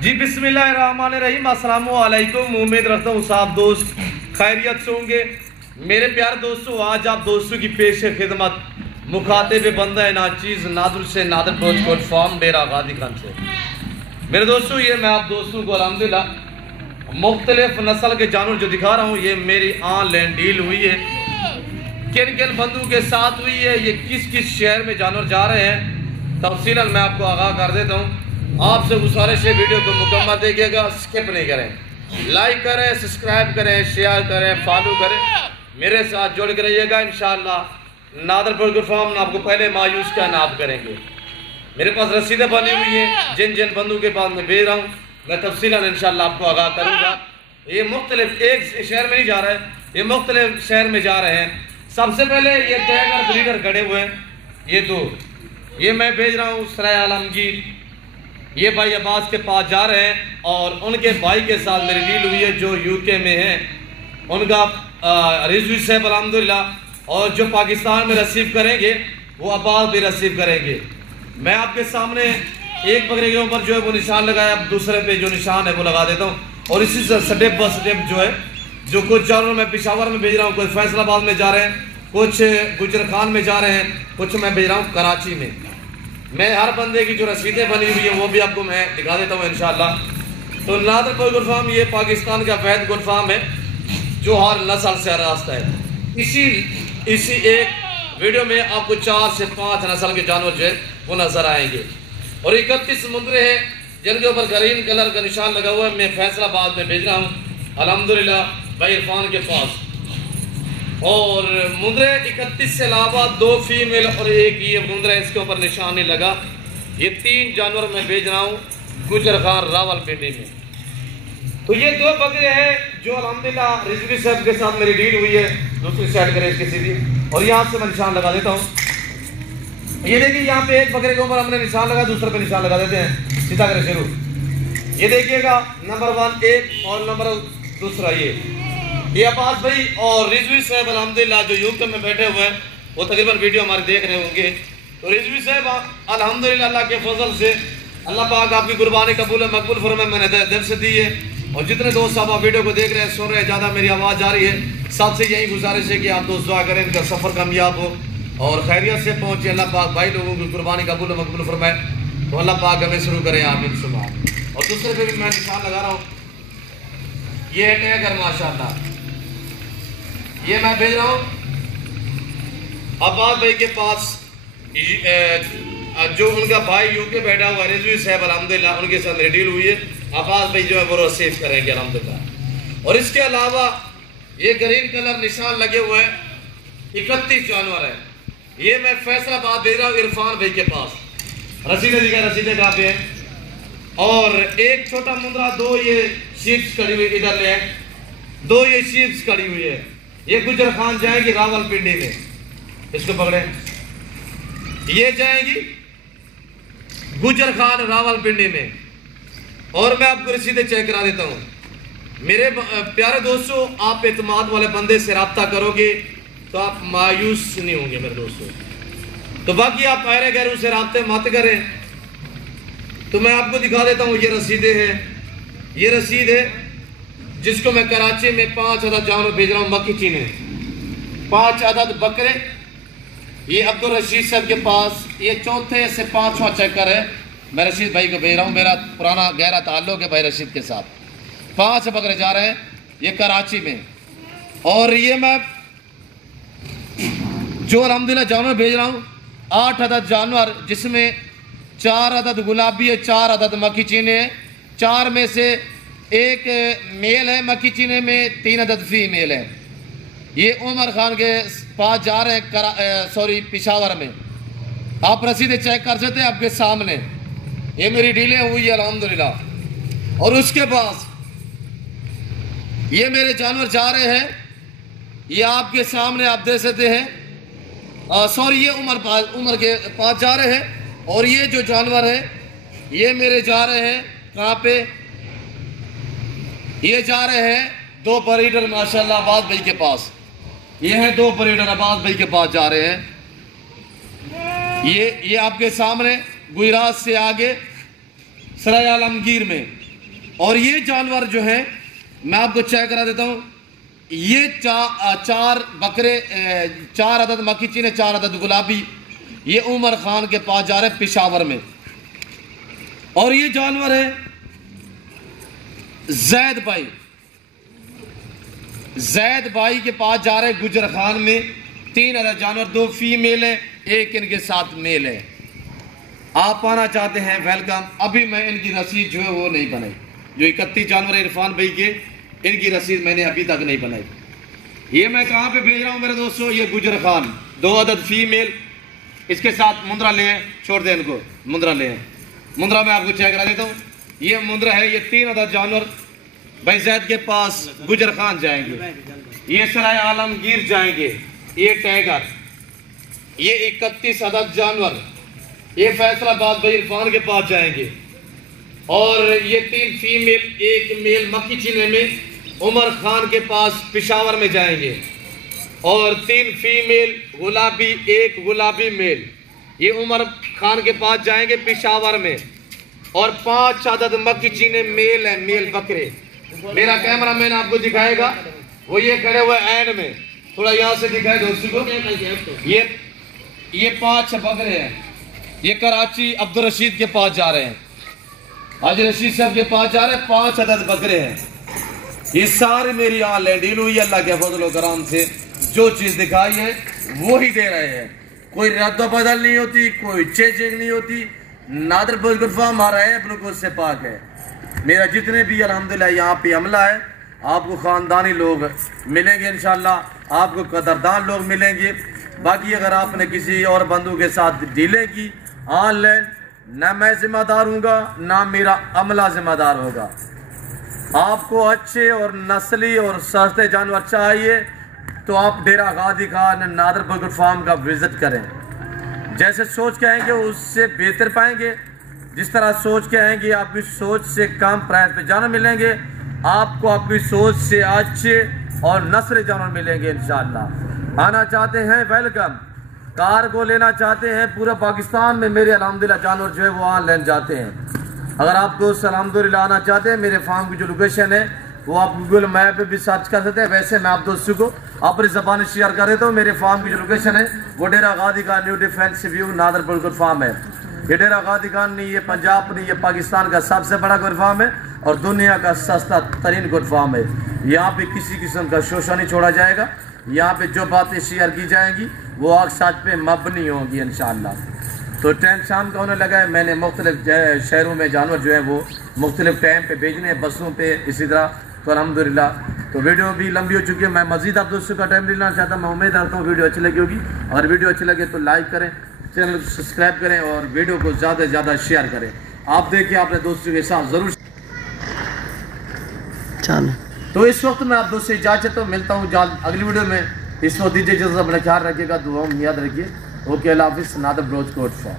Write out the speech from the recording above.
जी बिस्मिल्लाहिर्रहमानिर्रहीम, अस्सलामु अलैकुम। उम्मीद रखता हूँ साहब दोस्त खैरियत से होंगे। मेरे प्यारे दोस्तों, आज आप दोस्तों की पेश खिदमत मुखातिब बंदा नाचीज़ नादुर से नादर कोट फार्म डेरा गादी खान से। मेरे दोस्तों, ये मैं आप दोस्तों को अल्हम्दुलिल्लाह मुख्तलिफ नस्ल के जानवर जो दिखा रहा हूँ, ये मेरी ऑनलाइन डील हुई है। किन किन बंदों के साथ हुई है, ये किस किस शहर में जानवर जा रहे हैं, तफसीलन मैं आपको आगाह कर देता हूँ। आपसे गुजारिश है वीडियो को मुकम्मल देखिएगा, स्किप नहीं करें। लाइक करें, सब्सक्राइब करें, शेयर करें, फॉलो करें, मेरे साथ जुड़ कर रहिएगा। इंशाअल्लाह नादरपुर फार्म आपको पहले मायूस का नाप करेंगे। मेरे पास रसीदें बनी हुई हैं, जिन जिन बंदों के पास मैं भेज रहा हूँ मैं तफसीलन इंशाअल्लाह आपको आगाह करूँगा। ये मुख्तलिफ एक शहर में नहीं जा रहा है, ये मुख्तलिफ शहर में जा रहे हैं। सबसे पहले ये टैगर ब्रीडर खड़े हुए हैं, ये दो ये मैं भेज रहा हूँ सराय आलमगीर। ये भाई अब्बास के पास जा रहे हैं और उनके भाई के साथ मेरी डील हुई है जो यूके में है। उनका रिजवी साहब अल्हम्दुलिल्लाह, और जो पाकिस्तान में रिसीव करेंगे वो अब्बास भी रिसीव करेंगे। मैं आपके सामने एक बकरे के ऊपर जो है वो निशान लगाया, अब दूसरे पे जो निशान है वो लगा देता हूँ। और इसी से स्टेप बाय स्टेप जो है, जो कुछ जानवर मैं पेशावर में भेज रहा हूँ, कुछ फैसलाबाद में जा रहे हैं, कुछ गुजर खान में जा रहे हैं, कुछ मैं भेज रहा हूँ कराची में। मैं हर बंदे की जो रसीदें बनी हुई है वो भी आपको मैं दिखा देता हूँ इंशाअल्लाह। तो नादरपुर गुड फार्म ये पाकिस्तान का वैद गुड फार्म है जो हर नस्ल से रास्ता है। इसी एक वीडियो में आपको 4 से 5 नस्ल के जानवर जो है वो नजर आएंगे। और 31 मुंदरे हैं जिनके ऊपर ग्रीन कलर का निशान लगा हुआ है। मैं फैसलाबाद में भेज रहा हूँ अल्हम्दुलिल्लाह भाई इरफान के पास। और मुंदरे 31 से अलावा 2 फीमेल और एक ये मुंदरा इसके ऊपर निशान नहीं लगा। ये 3 जानवर मैं भेज रहा हूँ गुजर खान रावलपिंडी में। तो ये 2 बकरे हैं जो अल्हम्दुलिल्लाह रिजवी साहब के साथ मेरी डील हुई है। दूसरी साइड करें इसकी सीधी, और यहाँ से मैं निशान लगा देता हूँ। ये देखिए यहाँ पे एक बकरे के ऊपर हमने निशान लगा, दूसरे पे निशान लगा देते हैं, सीधा करें शुरू। ये देखिएगा नंबर 1 एक और नंबर दूसरा ये अब्बास भाई और रिजवी साहब अल्हम्दुलिल्लाह जो यूके में बैठे हुए हैं वो तकरीबन वीडियो हमारे देख रहे होंगे। तो रिजवी साहब अल्हम्दुलिल्लाह अल्लाह के फजल से अल्लाह पाक आपकी कुर्बानी कबूल मकबूल फरमाए, मैंने दिल से दी है। और जितने दोस्त साहब आप वीडियो को देख रहे हैं, सुन रहे हैं, ज़्यादा मेरी आवाज़ जा रही है, सबसे यही गुजारिश है कि आप दोस्त दुआ करें, इनका सफ़र कामयाब हो और खैरियत से पहुँचे। अल्लाह पाक भाई लोगों की कुर्बानी कबूल मकबूल फरमाए। तो अल्लाह पाक हमें शुरू करें, आमीन सुबह। और दूसरे पे भी मैं निशान लगा रहा हूँ, ये है टैगर माशाअल्लाह। ये मैं भेज रहा हूँ अब्बास भाई के पास, जो उनका भाई यूके बैठा हुआ रिजवी साहब अल्हम्दुलिल्लाह उनके साथ मेरी डील हुई है। अब्बास भाई जो है वो रिसीव करेंगे अल्हम्दुलिल्लाह। और इसके अलावा ये ग्रीन कलर निशान लगे हुए हैं, 31 जानवर है। ये मैं फैसलाबाद भेज रहा हूँ इरफान भाई के पास। रसीदें दिखा, रसीदें कहाँ पे हैं। और एक छोटा मुंद्रा, 2 ये शीप्स खड़ी हुई इधर ले, 2 ये शीप्स खड़ी हुई है। ये गुजर खान जाएगी रावलपिंडी में, इसको पकड़े, ये जाएगी गुजर खान रावलपिंडी में। और मैं आपको रसीदें चेक करा देता हूँ। मेरे प्यारे दोस्तों, आप एतमाद वाले बंदे से रब्ता करोगे तो आप मायूस नहीं होंगे मेरे दोस्तों। तो बाकी आप पैरे गैरों से रब्ते मत करें। तो मैं आपको दिखा देता हूँ, ये रसीदें हैं, ये रसीद है जिसको मैं कराची में 5 अदद जानवर भेज रहा हूँ मक्की चीने, 5 अदद बकरे। ये अब्दुल रशीद साहब के पास ये 4थे से 5वां चक्कर है। मैं रशीद भाई को भेज रहा हूँ, मेरा पुराना गहरा ताल्लुक है भाई रशीद के साथ। 5 बकरे जा रहे हैं ये कराची में। और ये मैं जो अल्हम्दुलिल्लाह जानवर भेज रहा हूँ 8 अदद जानवर, जिसमें 4 अदद गुलाबी है, 4 अदद मक्की चीने है। 4 में से एक मेल है मक्की चीने में, 3 अदद फीमेल है। ये उमर खान के पास जा रहे हैं पेशावर में। आप रसीदें चेक कर सकते हैं आपके सामने, ये मेरी डीलें हुई है अल्हम्दुलिल्लाह। और उसके पास ये मेरे जानवर जा रहे हैं, ये आपके सामने आप देख सकते हैं। ये उमर के पास जा रहे हैं। और ये जो जानवर है ये मेरे जा रहे हैं कहाँ पे, ये जा रहे हैं 2 ब्रीडर माशाल्लाह अब्बास भाई के पास। ये हैं 2 ब्रीडर अब्बास भाई के पास जा रहे हैं। ये आपके सामने गुजरात से आगे सराय आलमगीर में और ये जानवर जो है मैं आपको चेक करा देता हूँ। ये चार बकरे, 4 अदद मक्खी चीने, 4 अदद गुलाबी, ये उमर खान के पास जा रहे हैं पेशावर में। और ये जानवर है जैद भाई के पास जा रहे हैं गुजर खान में। 3 अदद जानवर, 2 फीमेल है, 1 इनके साथ मेल है। आप आना चाहते हैं वेलकम। अभी मैं इनकी रसीद जो है वो नहीं बनाई, जो 31 जानवर है इरफान भाई के, इनकी रसीद मैंने अभी तक नहीं बनाई। ये मैं कहाँ पे भेज रहा हूँ मेरे दोस्तों, ये गुजर खान, 2 अदद फीमेल, इसके साथ मुंद्रा ले हैं, छोड़ दें इनको, मुंद्रा ले हैं। मुंद्रा मैं आपको चेक करा देता हूँ, ये मुंद्रा है। ये 3 अदद जानवर भाई जैद के पास गुजर खान जाएंगे, ये सराय आलमगीर जाएंगे, ये टैगर, ये 31 अदद जानवर ये फैसलाबाद भाई इरफान के पास जाएंगे। और ये 3 फीमेल 1 मेल मक्खी चीने में उमर खान के पास पेशावर में जाएंगे। और 3 फीमेल गुलाबी 1 गुलाबी मेल ये उमर खान के पास जाएंगे पेशावर में। और 5 अदद मक्खी चीने मेल है, मेल बकरे। मेरा कैमरा मैन आपको दिखाएगा, वो ये खड़े हुए एंड में, थोड़ा यहाँ से दिखाए दोस्तों को। ये 5 बकरे हैं, ये कराची अब्दुल रशीद के पास जा रहे हैं, आज रशीद साहब के पास जा रहे हैं। 5 अदद बकरे हैं, ये सारे मेरी ऑनलाइन डील हुई अल्लाह के फजल करम से। जो चीज़ दिखाई है वो ही दे रहे हैं, कोई रद्द बदल नहीं होती, कोई चेंजिंग नहीं होती। नादर बुजुर्ग हमारा है, अपने को उससे पाक है। मेरा जितने भी अल्हम्दुलिल्लाह यहाँ पे अमला है, आपको ख़ानदानी लोग मिलेंगे इंशाल्लाह, आपको कदरदान लोग मिलेंगे। बाकी अगर आपने किसी और बंधु के साथ डीलें की ऑनलाइन, ना मैं जिम्मेदार हूँगा ना मेरा अमला जिम्मेदार होगा। आपको अच्छे और नस्ली और सस्ते जानवर चाहिए तो आप डेरा गादी खान नादर बुजुर्ग फार्म का विजिट करें। जैसे सोच के आएंगे उससे बेहतर पाएंगे, जिस तरह सोच के आएंगे आपकी सोच से कम प्राइस पे जानवर मिलेंगे, आपको आपकी सोच से अच्छे और नस्ल जानवर मिलेंगे इंशाअल्लाह। आना चाहते हैं वेलकम, कार को लेना चाहते हैं पूरा पाकिस्तान में मेरे अल्हम्दुलिल्लाह जानवर जो है वो ऑनलाइन जाते हैं। अगर आप दोस्त अल्हम्दुलिल्लाह आना चाहते हैं, मेरे फार्म की जो लोकेशन है वो आप गूगल मैप पे भी सर्च कर सकते हैं। वैसे मैं आप दोस्तों को अपनी ज़बान शेयर कर देता हूँ। मेरे फार्म की जो लोकेशन है वो डेरा गादी Khan new defence view Nadir बुजुर्ग फार्म है। ये डेरा गादी खान नहीं, ये पंजाब नहीं, ये पाकिस्तान का सबसे बड़ा गोट फार्म है और दुनिया का सस्ता तरीन गोट फार्म है। यहाँ पे किसी किस्म का शोषण नहीं छोड़ा जाएगा। यहाँ पे जो बातें शेयर की जाएंगी वो आग सच पे मबनी होंगी इंशाअल्लाह। तो टाइम शाम का होने लगा है, मैंने मुख्तलिफ शहरों में जानवर जो है वो मुख्तलिफ टाइम पे भेजने हैं, बसों पे इसी तरह। तो अल्हम्दुलिल्लाह तो वीडियो भी लंबी हो चुकी है, मैं मज़ीद आप दोस्तों का टाइम लेना चाहता हूँ। मैं उम्मीद करता हूँ वीडियो अच्छी लगी होगी। अगर वीडियो अच्छी लगे तो लाइक करें, चैनल को सब्सक्राइब करें और वीडियो को ज़्यादा से ज़्यादा शेयर करें। आप देखिए अपने दोस्तों के साथ ज़रूर। चलो तो इस वक्त मैं आप दोस्तों से इजाज़त तो मिलता हूँ अगली वीडियो में। इस वक्त दीजिए इजाज़त, अपना ख्याल रखिएगा, दुआ में याद रखिए। ओके, अल्लाह हाफिज़। नादर ब्रोच कोट फॉर।